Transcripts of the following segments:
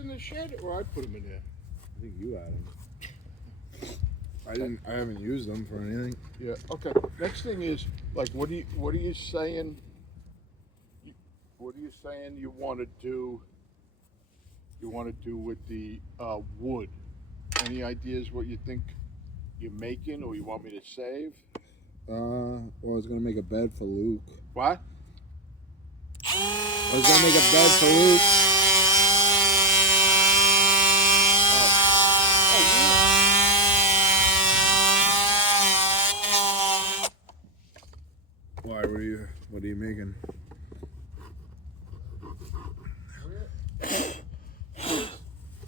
in the shed, or I put them in there? I think you had them. I haven't used them for anything. Yeah. Okay. Next thing is, like, what are you saying? What are you saying you want to do? You want to do with the wood? Any ideas what you think you're making, or you want me to save? Well, I was gonna make a bed for Luke. What? I was gonna make a bed for Luke. Why? What are you making?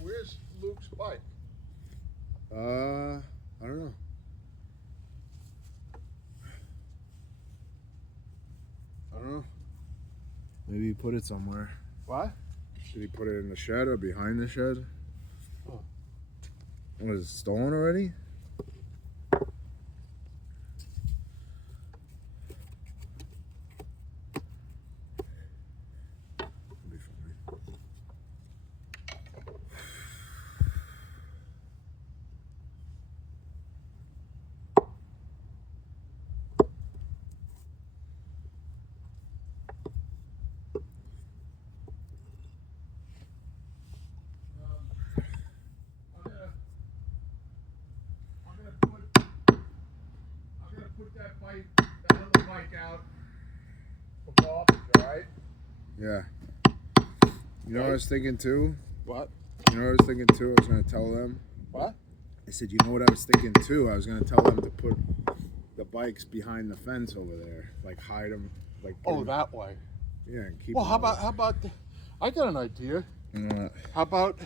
Where's Luke's bike? I don't know. Maybe he put it somewhere. What? Did he put it in the shed or behind the shed? Oh. Was it stolen already? That'd be funny. I'm gonna put that other bike out for garbage, alright? Yeah. You know what I was thinking too? What? You know what I was thinking too? I was gonna tell them. What? I said, you know what I was thinking too? I was gonna tell them to put the bikes behind the fence over there, like hide them, like. Oh, that way. Yeah, and keep. Well, them how about? I got an idea. What? How about?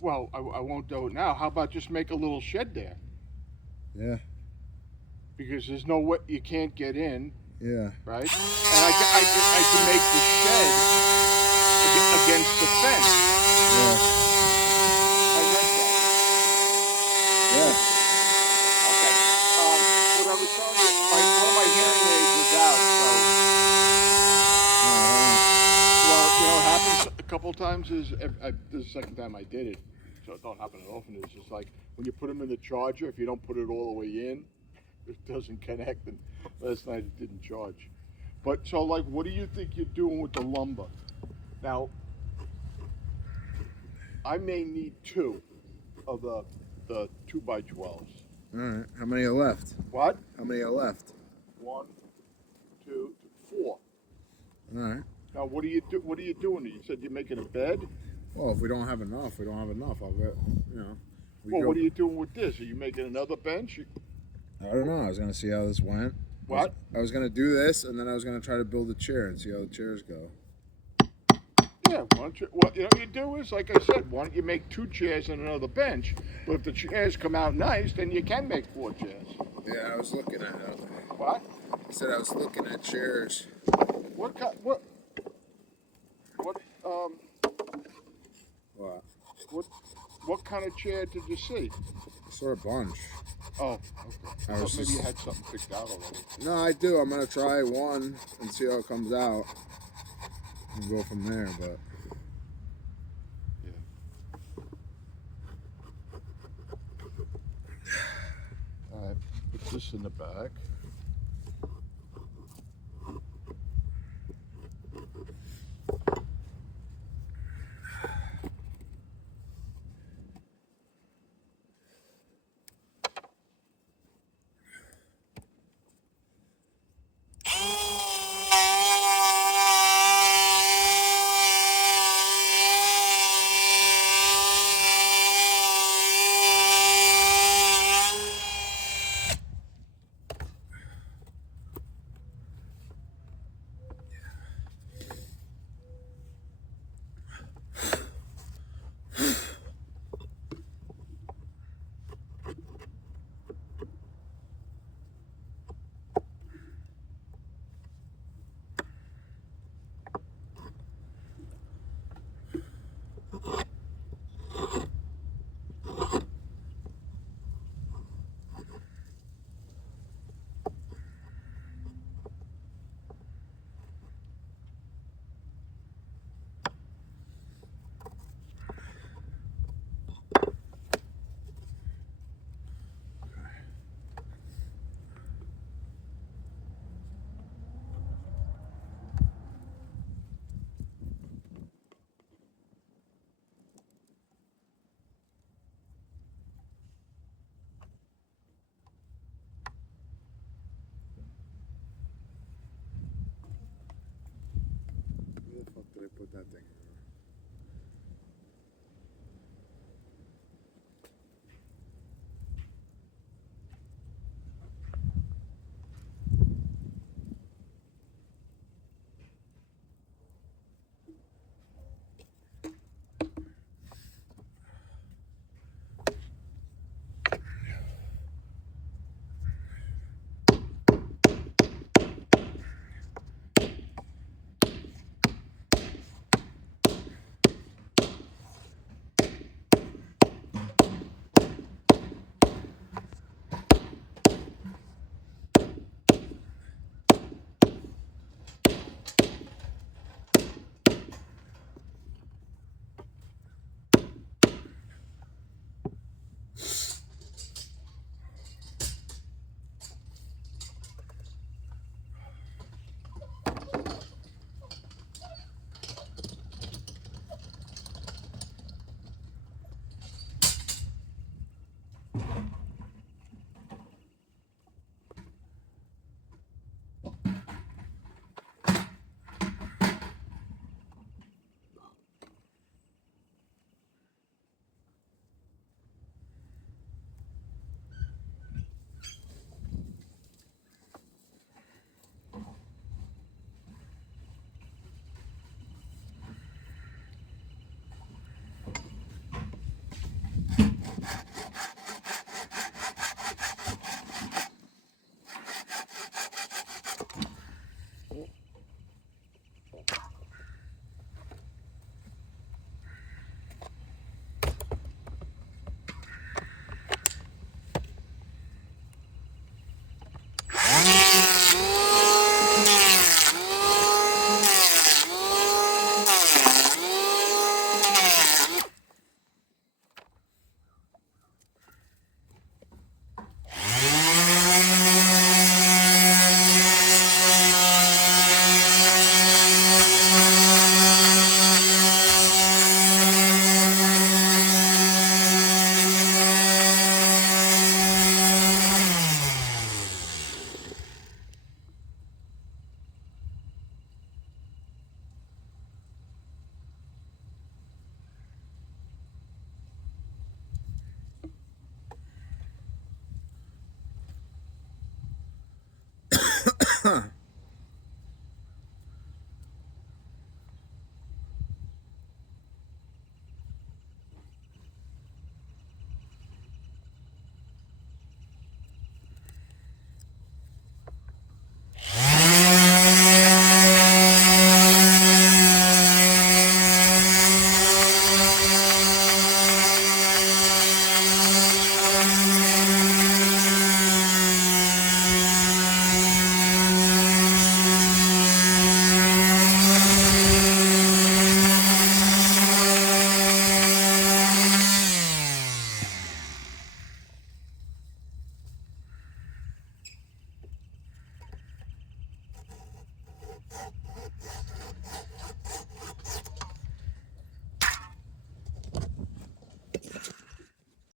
Well, I won't do it now. How about just make a little shed there? Yeah. Because there's no way you can't get in. Yeah. Right? And I can make the shed against the fence. Yeah. I read that. Yeah. Okay. What I was telling you, one of my hearing aids is out, so. Well, you know, it happens a couple times. This is the second time I did it, so it don't happen often. It's just like when you put them in the charger, if you don't put it all the way in, it doesn't connect. And last night it didn't charge. But so, like, what do you think you're doing with the lumber? Now, I may need 2 of the 2x12s. All right. How many are left? What? How many are left? 1, 2, 4. All right. Now, what are you doing? You said you're making a bed. Well, if we don't have enough, we don't have enough. I'll get, you know. Well, what are you doing with this? Are you making another bench? I don't know. I was gonna see how this went. What? I was gonna do this, and then I was gonna try to build a chair and see how the chairs go. Yeah. Why don't you? What you do is, like I said, why don't you make 2 chairs and another bench? But if the chairs come out nice, then you can make 4 chairs. Yeah, I was looking at it. What? I said I was looking at chairs. What? What kind of chair did you see? I saw a bunch. Oh, okay. I Well, was maybe just- you had something picked out already. No, I do. I'm gonna try one and see how it comes out, and go from there. But Yeah. All right. Put this in the back. they put that thing.